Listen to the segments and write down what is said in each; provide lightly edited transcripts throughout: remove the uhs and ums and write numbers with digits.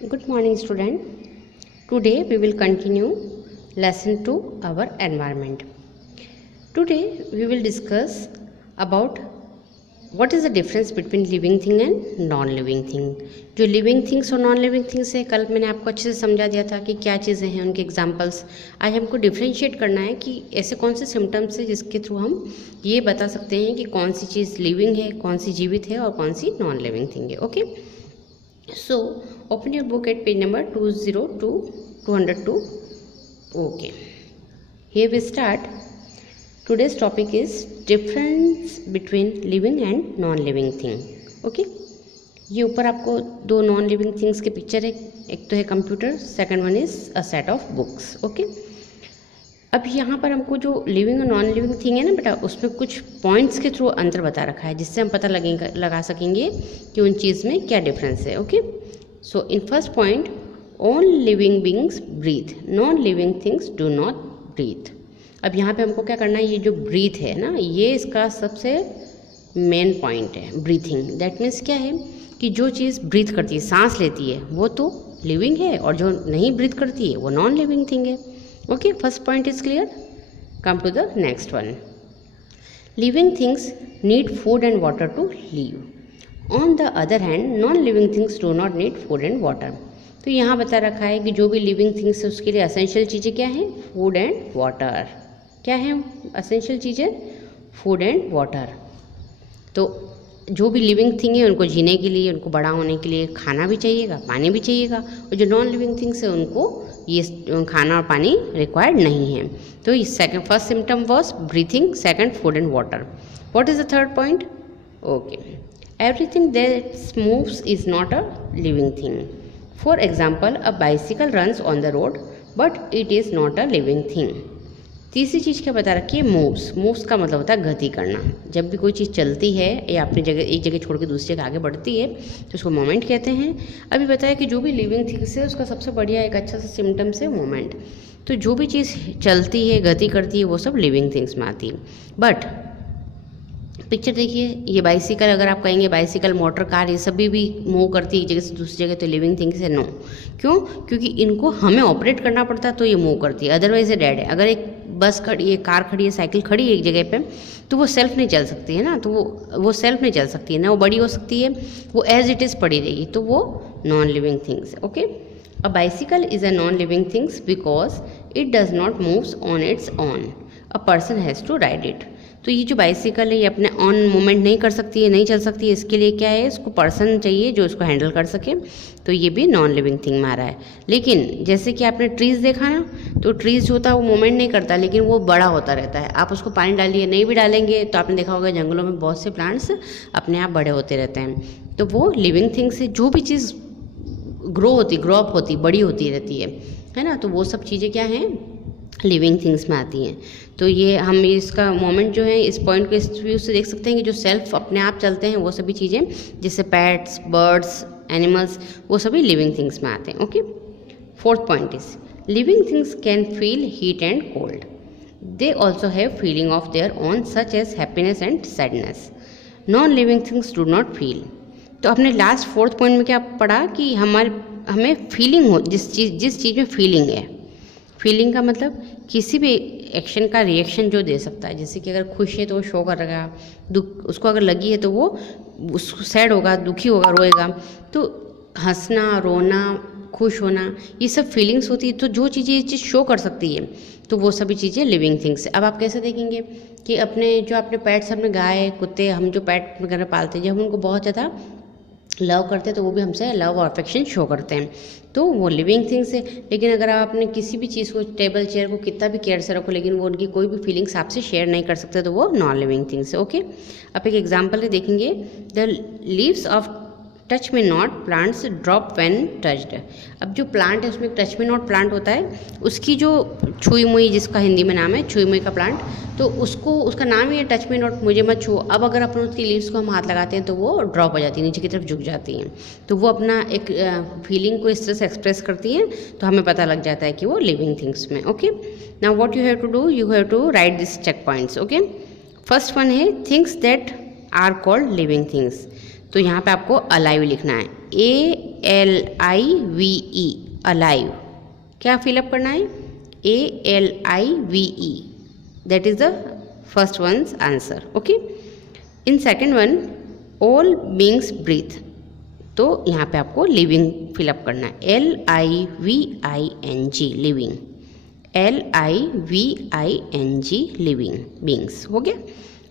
Good morning, student. Today we will continue lesson 2 our environment. Today we will discuss about what is the difference between living thing and non-living thing. जो living things और non-living things है, कल मैंने आपको अच्छे से समझा दिया था कि क्या चीज़ें हैं, उनके एग्जांपल्स. आज हमको डिफ्रेंशिएट करना है कि ऐसे कौन से सिम्टम्स है जिसके थ्रू हम ये बता सकते हैं कि कौन सी चीज़ लिविंग है, कौन सी जीवित है और कौन सी नॉन लिविंग थिंग है. Okay, so open your book at page number 202. Okay, here we start. Today's topic is difference between living and non-living thing. Okay, ये ऊपर आपको दो नॉन लिविंग थिंग्स के पिक्चर है. एक तो है computer, second one is a set of books. Okay, अब यहाँ पर हमको जो लिविंग और नॉन लिविंग थिंग है ना बेटा, उसमें कुछ पॉइंट्स के थ्रू अंतर बता रखा है जिससे हम पता लगा सकेंगे कि उन चीज़ में क्या डिफरेंस है. Okay, so in first point, all living beings breathe, non living things do not breathe. अब यहाँ पे हमको क्या करना है, ये जो ब्रीथ है ना, ये इसका सबसे मेन पॉइंट है. ब्रीथिंग, दैट मीन्स क्या है कि जो चीज़ ब्रीथ करती है, सांस लेती है, वो तो लिविंग है, और जो नहीं ब्रीथ करती है वो नॉन लिविंग थिंग है. Okay, first point is clear. Come to the next one. Living things need food and water to live. On the other hand, non-living things do not need food and water. तो यहाँ बता रखा है कि जो भी living things है उसके लिए असेंशियल चीज़ें क्या हैं, फूड एंड वाटर. क्या है असेंशियल चीज़ें, फूड एंड वाटर. तो जो भी लिविंग थिंग है उनको जीने के लिए, उनको बड़ा होने के लिए खाना भी चाहिएगा, पानी भी चाहिएगा, और जो नॉन लिविंग थिंग्स है उनको ये खाना और पानी रिक्वायर्ड नहीं है. तो इस second, first symptom was breathing, second food and water. What is the third point? Okay, everything that moves is not a living thing. For example, a bicycle runs on the road but it is not a living thing. तीसरी चीज़ क्या बता रखी है, moves. Moves का मतलब होता है गति करना. जब भी कोई चीज़ चलती है या अपनी जगह, एक जगह छोड़ के दूसरी जगह आगे बढ़ती है तो उसको मोमेंट कहते हैं. अभी बताया कि जो भी लिविंग थिंग्स है उसका सबसे बढ़िया एक अच्छा सा सिम्टम्स है मोमेंट. तो जो भी चीज़ चलती है, गति करती है, वो सब लिविंग थिंग्स में आती है. बट पिक्चर देखिए, ये बाइसिकल, अगर आप कहेंगे बाइसिकल, मोटर कार, ये सभी भी मूव करती है एक जगह से दूसरी जगह, तो लिविंग थिंग्स है? नो. क्यों? क्योंकि इनको हमें ऑपरेट करना पड़ता है तो ये मूव करती है, अदरवाइज ये डेड है. अगर एक बस खड़ी है, कार खड़ी है, साइकिल खड़ी है एक जगह पे, तो वो सेल्फ नहीं चल सकती है ना. तो वो सेल्फ नहीं चल सकती है ना, वो बड़ी हो सकती है, वो एज इट इज़ पड़ी रहेगी, तो वो नॉन लिविंग थिंग्स है. Okay, a bicycle is a non living things because it does not moves on its own. A person has to ride it. तो ये जो बाइसिकल है ये अपने ऑन मूवमेंट नहीं कर सकती है, नहीं चल सकती है. इसके लिए क्या है, इसको पर्सन चाहिए जो इसको हैंडल कर सके. तो ये भी नॉन लिविंग थिंग में आ रहा है. लेकिन जैसे कि आपने ट्रीज़ देखा ना, तो ट्रीज़ जो होता है वो मूवमेंट नहीं करता, लेकिन वो बड़ा होता रहता है. आप उसको पानी डालिए, नहीं भी डालेंगे तो आपने देखा होगा जंगलों में बहुत से प्लांट्स अपने आप बड़े होते रहते हैं. तो वो लिविंग थिंग्स है. जो भी चीज़ ग्रो अप होती, बड़ी होती रहती है ना, तो वो सब चीज़ें क्या हैं, लिविंग थिंग्स में आती हैं. तो ये हम इसका मोमेंट जो है, इस पॉइंट को इस व्यू से देख सकते हैं कि जो सेल्फ अपने आप चलते हैं वो सभी चीज़ें, जैसे पैट्स, बर्ड्स, एनिमल्स, वो सभी लिविंग थिंग्स में आते हैं. Okay, fourth point is living things can feel heat and cold. They also have feeling of their own such as happiness and sadness. Non living things do not feel. तो अपने last fourth point में क्या पढ़ा कि हमें feeling हो, जिस चीज़ में फीलिंग है. फीलिंग का मतलब किसी भी एक्शन का रिएक्शन जो दे सकता है. जैसे कि अगर खुश है तो वो शो करेगा, दुख उसको अगर लगी है तो वो उसको सैड होगा, दुखी होगा, रोएगा. तो हंसना, रोना, खुश होना, ये सब फीलिंग्स होती है. तो जो चीज़ें ये चीज़ शो कर सकती है तो वो सभी चीज़ें लिविंग थिंग्स है. अब आप कैसे देखेंगे कि अपने पेट्स, अपने गाय, कुत्ते, हम जो पेट वगैरह पालते हैं, जब हम उनको बहुत ज़्यादा लव करते हैं तो वो भी हमसे लव और अफेक्शन शो करते हैं, तो वो लिविंग थिंग्स है. लेकिन अगर आप अपने किसी भी चीज़ को, टेबल चेयर को कितना भी केयर से रखो, लेकिन वो उनकी कोई भी फीलिंग्स आपसे शेयर नहीं कर सकते, तो वो नॉन लिविंग थिंग्स है. ओके, अब एक एग्जांपल देखेंगे. द लीव्स ऑफ टच में not plants drop when touched. अब जो प्लांट है उसमें टच में नॉट प्लांट होता है, उसकी जो छुई मुई, जिसका हिंदी में नाम है छुई मुई का प्लांट, तो उसका नाम ही है टच में नॉट, मुझे मत छू. अब अगर अपन उसकी लीव्स को हम हाथ लगाते हैं तो वो ड्रॉप हो जाती है, नीचे की तरफ झुक जाती हैं. तो वो अपना एक फीलिंग को इस तरह से एक्सप्रेस करती हैं, तो हमें पता लग जाता है कि वो लिविंग थिंग्स में. Okay, now what you have to do, you have to write this check points. Okay, first one है things that are called living things. तो यहाँ पे आपको अलाइव लिखना है, ALIVE, अलाइव, क्या फिलअप करना है? ALIVE, that is the first ones answer. Okay. In second one, all beings breathe, तो यहाँ पे आपको लिविंग फिलअप करना है. LIVING, living. LIVING, living beings. हो गया.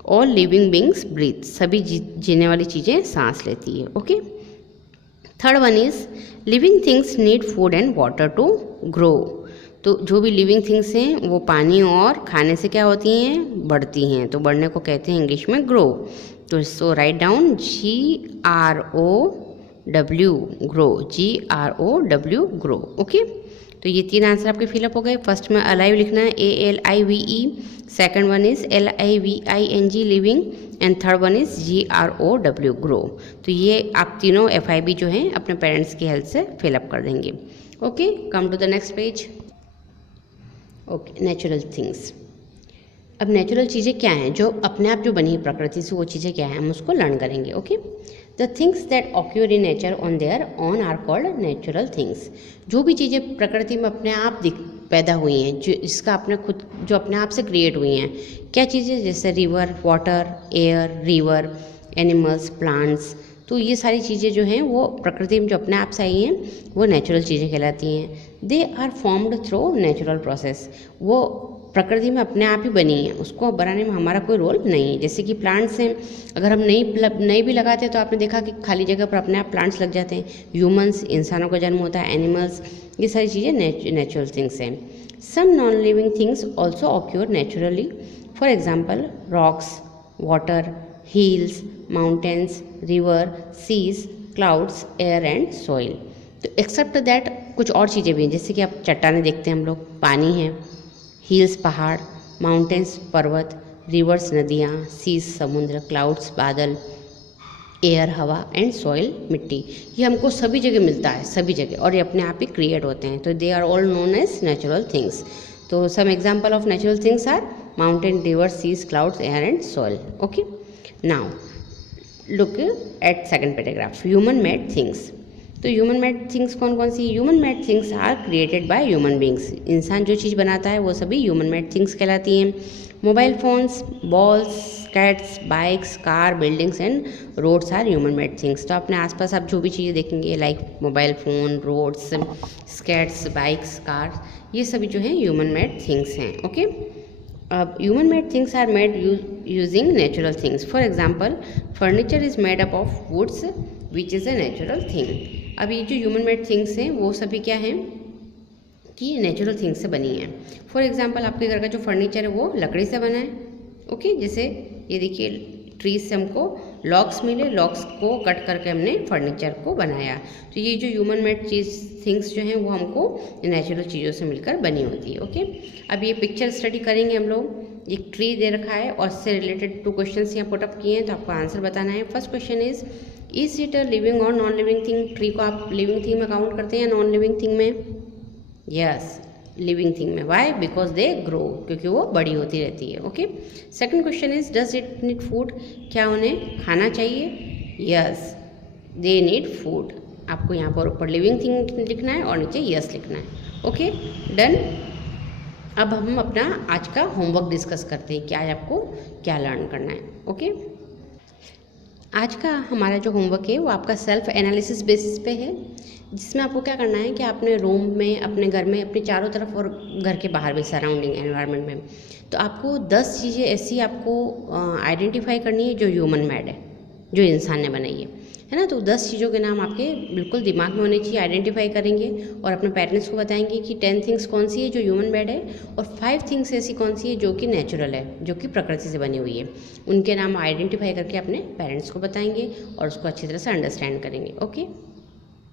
ऑल लिविंग बींग्स ब्रीथ, सभी जीने वाली चीज़ें सांस लेती है. Okay. Third one is living things need food and water to grow, तो जो भी लिविंग थिंग्स हैं वो पानी और खाने से क्या होती हैं? बढ़ती हैं. तो बढ़ने को कहते हैं इंग्लिश में ग्रो. तो so write down GROW, grow. GROW, grow. Okay. तो ये तीन आंसर आपके फिलअप हो गए. फर्स्ट में अलाइव लिखना है ALIVE, second one is LIVING, living, and third one is GROW, grow. तो ये आप तीनों FIB जो हैं अपने पेरेंट्स की हेल्प से फिलअप कर देंगे. Okay. Come to the next page. Okay. Natural things. अब नेचुरल चीज़ें क्या हैं? जो अपने आप जो बनी प्रकृति से, वो चीज़ें क्या हैं, हम उसको लर्न करेंगे. Okay. The things that occur in nature on their own are called natural things. जो भी चीज़ें प्रकृति में अपने आप पैदा हुई हैं, जो इसका अपने खुद जो अपने आप से क्रिएट हुई हैं, क्या चीज़ें? जैसे river, water, air, river, animals, plants. तो ये सारी चीज़ें जो हैं वो प्रकृति में जो अपने आप से आई हैं वो नेचुरल चीज़ें कहलाती हैं. They are formed through natural process, वो प्रकृति में अपने आप ही बनी है, उसको बनाने में हमारा कोई रोल नहीं है. जैसे कि प्लांट्स हैं, अगर हम नई भी लगाते हैं तो आपने देखा कि खाली जगह पर अपने आप प्लांट्स लग जाते हैं. ह्यूमंस, इंसानों का जन्म होता है, एनिमल्स, ये सारी चीज़ें नेचुरल थिंग्स हैं. Some non living things also occur naturally. For example rocks, water, hills, mountains, river, seas, clouds, air and soil. तो एक्सेप्ट दैट कुछ और चीज़ें भी हैं, जैसे कि आप चट्टानें देखते हैं हम लोग, पानी है, हिल्स पहाड़, माउंटेन्स पर्वत, रिवर्स नदियाँ, सीज समुद्र, क्लाउड्स बादल, एयर हवा, एंड सॉइल मिट्टी. ये हमको सभी जगह मिलता है, सभी जगह, और ये अपने आप ही क्रिएट होते हैं. तो they are all known as natural things. तो some example of natural things are mountain, river, seas, clouds, air and soil. Okay. Now look at second paragraph, human made things. तो ह्यूमन मेड थिंग्स कौन कौन सी? Human made things are created by human beings. इंसान जो चीज़ बनाता है वो सभी ह्यूमन मेड थिंग्स कहलाती हैं. Mobile phones, balls, cats, bikes, car, buildings and roads are human made things. तो अपने आसपास आप जो भी चीज़ें देखेंगे like mobile phone, roads, skates, bikes, car, ये सभी जो हैं ह्यूमन मेड थिंग्स हैं. ओके. अब human made things are made using natural things. For example furniture is made up of woods which is a natural thing. अब ये जो human made things हैं वो सभी क्या हैं कि नेचुरल थिंग्स से बनी हैं. फॉर एग्जाम्पल आपके घर का जो फर्नीचर है वो लकड़ी से बना है. ओके. जैसे ये देखिए ट्रीज से हमको लॉक्स मिले, लॉक्स को कट करके हमने फर्नीचर को बनाया. तो ये जो ह्यूमन मेड थिंग्स जो हैं वो हमको नेचुरल चीज़ों से मिलकर बनी होती है. ओके. अब ये पिक्चर स्टडी करेंगे हम लोग. एक ट्री दे रखा है और इससे रिलेटेड 2 क्वेश्चंस यहाँ पुटअप किए हैं, तो आपको आंसर बताना है. First question is it a living और नॉन लिविंग थिंग. ट्री को आप लिविंग थिंग में काउंट करते हैं या नॉन लिविंग थिंग में? यस, लिविंग थिंग में. वाई? बिकॉज दे ग्रो, क्योंकि वो बड़ी होती रहती है. Okay. Second question is does it need food. क्या उन्हें खाना चाहिए? Yes, they need food. आपको यहाँ पर ऊपर लिविंग थिंग लिखना है और नीचे यस लिखना है. Okay, done. अब हम अपना आज का होमवर्क डिस्कस करते हैं कि आज आपको क्या लर्न करना है. ओके. आज का हमारा जो होमवर्क है वो आपका सेल्फ एनालिसिस बेसिस पे है, जिसमें आपको क्या करना है कि अपने रूम में, अपने घर में, अपने चारों तरफ और घर के बाहर भी सराउंडिंग एनवायरनमेंट में, तो आपको 10 चीज़ें ऐसी आपको आइडेंटिफाई करनी है जो ह्यूमन मेड है, जो इंसान ने बनाई है ना. तो 10 चीज़ों के नाम आपके बिल्कुल दिमाग में होने चाहिए. आइडेंटिफाई करेंगे और अपने पेरेंट्स को बताएंगे कि 10 थिंग्स कौन सी है जो ह्यूमन मेड है और 5 थिंग्स ऐसी कौन सी है जो कि नेचुरल है, जो कि प्रकृति से बनी हुई है. उनके नाम आइडेंटिफाई करके अपने पेरेंट्स को बताएंगे और उसको अच्छी तरह से अंडरस्टैंड करेंगे. ओके.